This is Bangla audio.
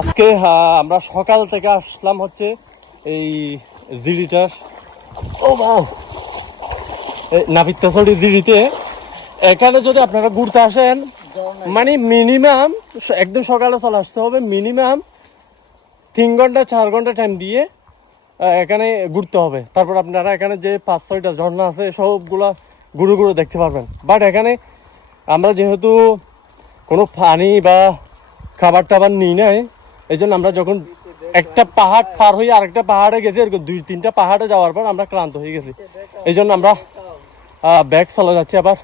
আজকে আমরা সকাল থেকে আসলাম হচ্ছে এই জিরিটার নাবিত্যাসড়ি জিরিতে। এখানে যদি আপনারা ঘুরতে আসেন মানে মিনিমাম একদম সকালে চলে আসতে হবে, মিনিমাম 3 ঘন্টা 4 ঘন্টা টাইম দিয়ে এখানে ঘুরতে হবে। তারপর আপনারা এখানে যে 5-6টা ঝর্ণা আছে সবগুলা ঘুরে ঘুরে দেখতে পারবেন। বাট এখানে আমরা যেহেতু কোনো পানি বা খাবার টাবার নিই নাই, এই জন্য আমরা যখন একটা পাহাড় পার হয়ে আরেকটা পাহাড়ে গেছি, এরকম 2-3টা পাহাড়ে যাওয়ার পর আমরা ক্লান্ত হয়ে গেছি। এই জন্য আমরা ব্যাগ চলে যাচ্ছি আবার